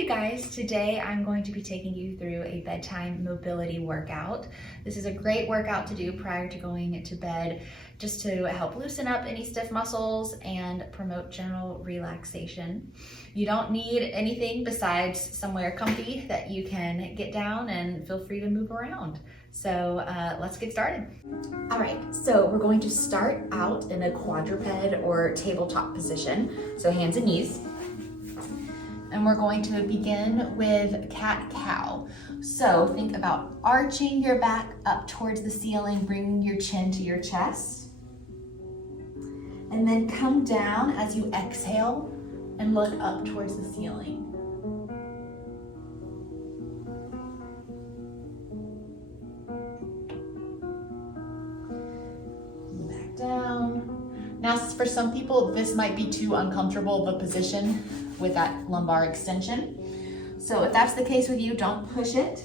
you guys. Today I'm going to be taking you through a bedtime mobility workout. This is a great workout to do prior to going to bed, just to help loosen up any stiff muscles and promote general relaxation. You don't need anything besides somewhere comfy that you can get down and feel free to move around. So let's get started. All right, so we're going to start out in a quadruped or tabletop position, so hands and knees. And we're going to begin with cat-cow. So think about arching your back up towards the ceiling, bringing your chin to your chest. And then come down as you exhale and look up towards the ceiling. Back down. Now, for some people, this might be too uncomfortable of a position with that lumbar extension. So if that's the case with you, don't push it.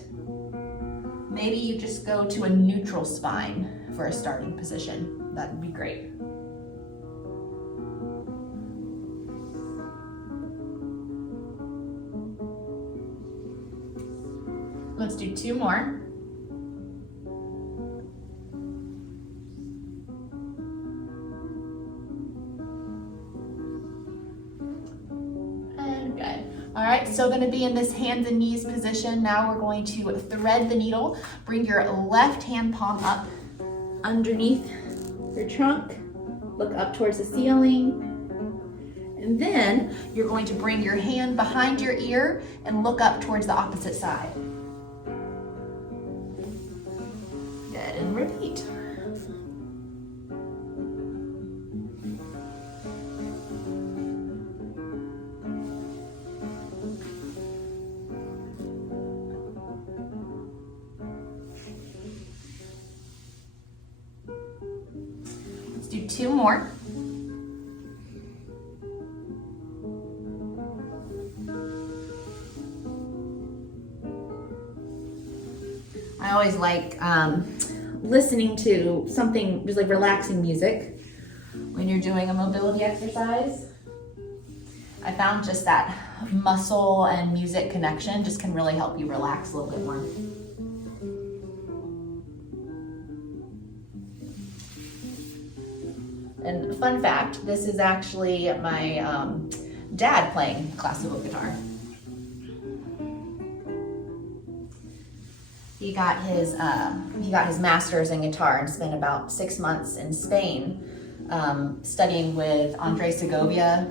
Maybe you just go to a neutral spine for a starting position. That would be great. Let's do two more. All right, still gonna be in this hands and knees position. Now we're going to thread the needle. Bring your left hand palm up underneath your trunk. Look up towards the ceiling. And then you're going to bring your hand behind your ear and look up towards the opposite side. Good, and repeat. Do two more. I always like listening to something just like relaxing music when you're doing a mobility exercise. I found just that muscle and music connection just can really help you relax a little bit more. And fun fact, this is actually my dad playing classical guitar. He got his master's in guitar and spent about 6 months in Spain studying with Andres Segovia.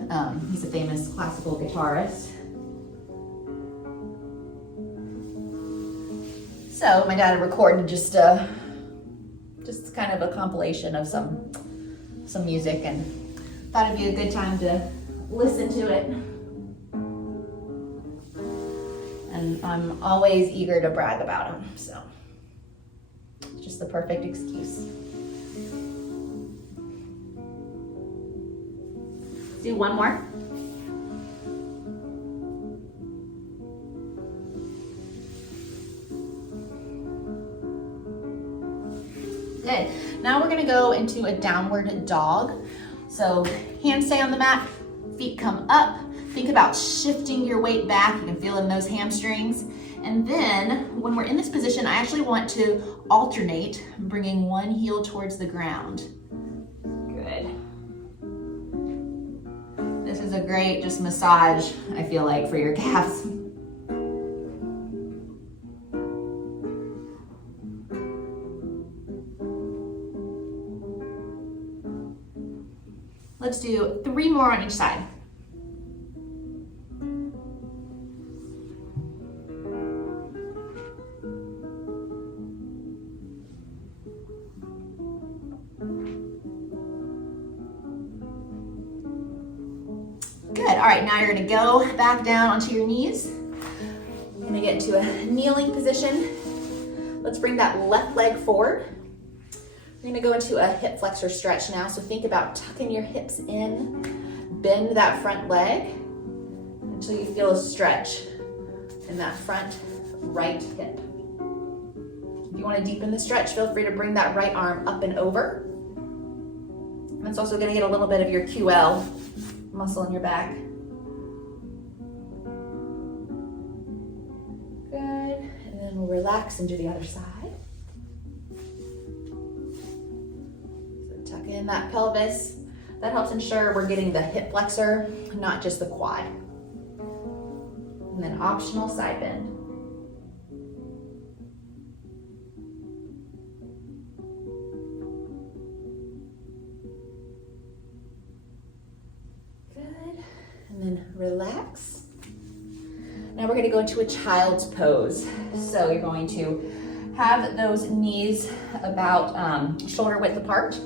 He's a famous classical guitarist. So my dad recorded just kind of a compilation of some music, and thought it'd be a good time to listen to it. And I'm always eager to brag about him, so it's just the perfect excuse. Let's do one more. Good. Now we're gonna go into a downward dog. So hands stay on the mat, feet come up. Think about shifting your weight back. You can feel in those hamstrings. And then when we're in this position, I actually want to alternate, bringing one heel towards the ground. Good. This is a great just massage, I feel like, for your calves. Let's do 3 more on each side. Good, all right, now you're gonna go back down onto your knees. You're gonna get into a kneeling position. Let's bring that left leg forward. We're gonna go into a hip flexor stretch now, so think about tucking your hips in, bend that front leg until you feel a stretch in that front right hip. If you wanna deepen the stretch, feel free to bring that right arm up and over. And it's also gonna get a little bit of your QL muscle in your back. relax and do the other side. So tuck in that pelvis. That helps ensure we're getting the hip flexor, not just the quad. And then optional side bend. Good. And then relax. Now we're going to go into a child's pose. So you're going to have those knees about shoulder width apart.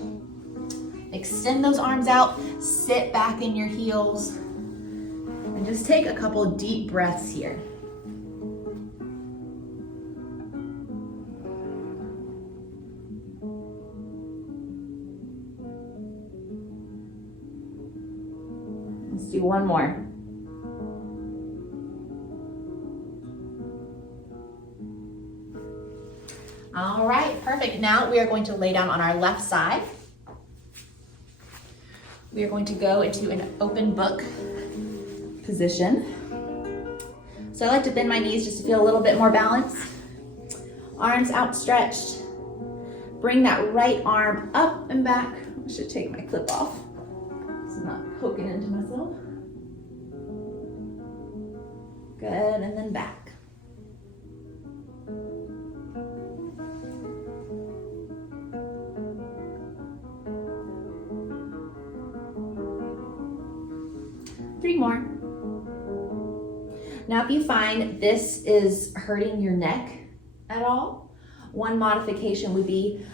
Extend those arms out, sit back in your heels, and just take a couple deep breaths here. Let's do one more. All right, perfect. Now we are going to lay down on our left side. We are going to go into an open book position. So I like to bend my knees just to feel a little bit more balanced. Arms outstretched. Bring that right arm up and back. I should take my clip off so I'm not poking into myself. Good, and then back. Three more. Now, if you find this is hurting your neck at all, one modification would be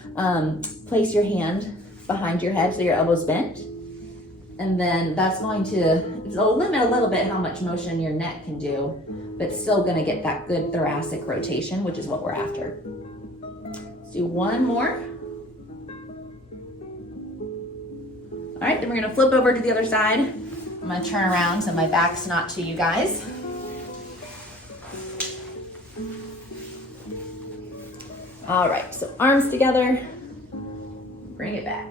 place your hand behind your head so your elbow's bent. And then that's going to limit a little bit how much motion your neck can do, but still gonna get that good thoracic rotation, which is what we're after. Let's do one more. All right, then we're gonna flip over to the other side. I'm gonna turn around so my back's not to you guys. All right, so arms together, bring it back.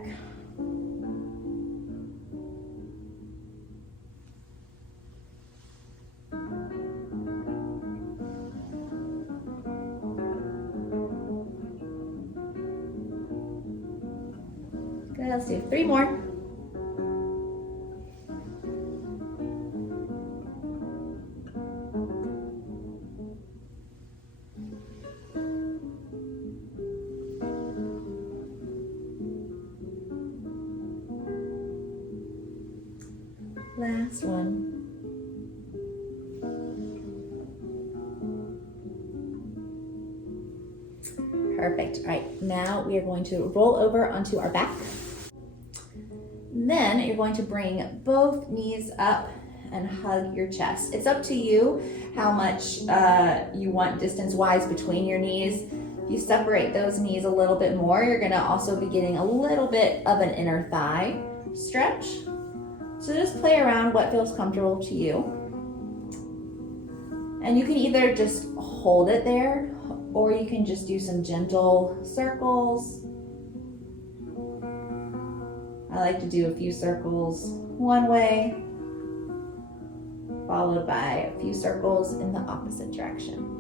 Good, let's do three more. Last one. Perfect. All right, now we are going to roll over onto our back. And then you're going to bring both knees up and hug your chest. It's up to you how much you want distance-wise between your knees. If you separate those knees a little bit more, you're gonna also be getting a little bit of an inner thigh stretch. So just play around what feels comfortable to you. And you can either just hold it there, or you can just do some gentle circles. I like to do a few circles one way, followed by a few circles in the opposite direction.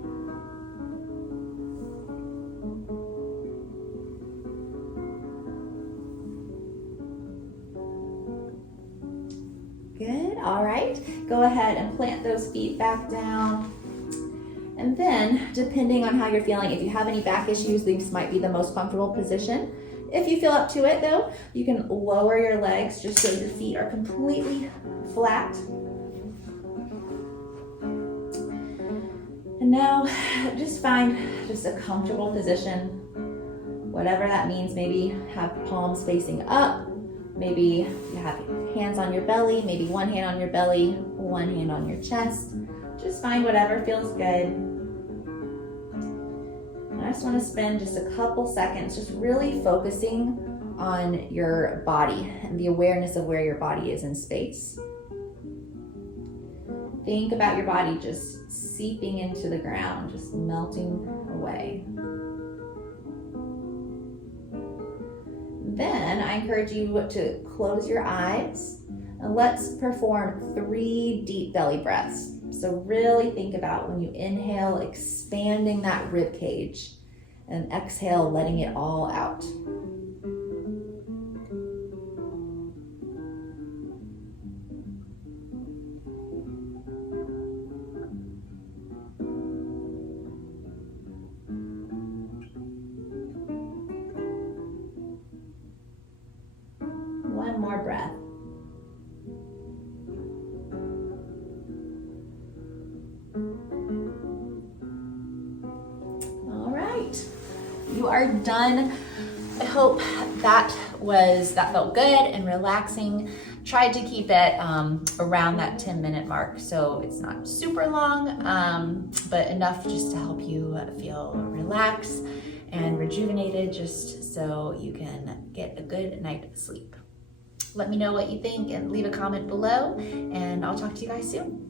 Good, all right. Go ahead and plant those feet back down. And then, depending on how you're feeling, if you have any back issues, these might be the most comfortable position. If you feel up to it though, you can lower your legs just so your feet are completely flat. And now, just find just a comfortable position, whatever that means. Maybe have palms facing up. Maybe you have hands on your belly, maybe one hand on your belly, one hand on your chest. Just find whatever feels good. And I just want to spend just a couple seconds just really focusing on your body and the awareness of where your body is in space. Think about your body just seeping into the ground, just melting away. Then I encourage you to close your eyes and let's perform 3 deep belly breaths. So really think about when you inhale, expanding that rib cage, and exhale, letting it all out. One more breath. All right, you are done. I hope that felt good and relaxing. Tried to keep it around that 10-minute mark, so it's not super long, but enough just to help you feel relaxed and rejuvenated, just so you can get a good night's sleep. Let me know what you think and leave a comment below, and I'll talk to you guys soon.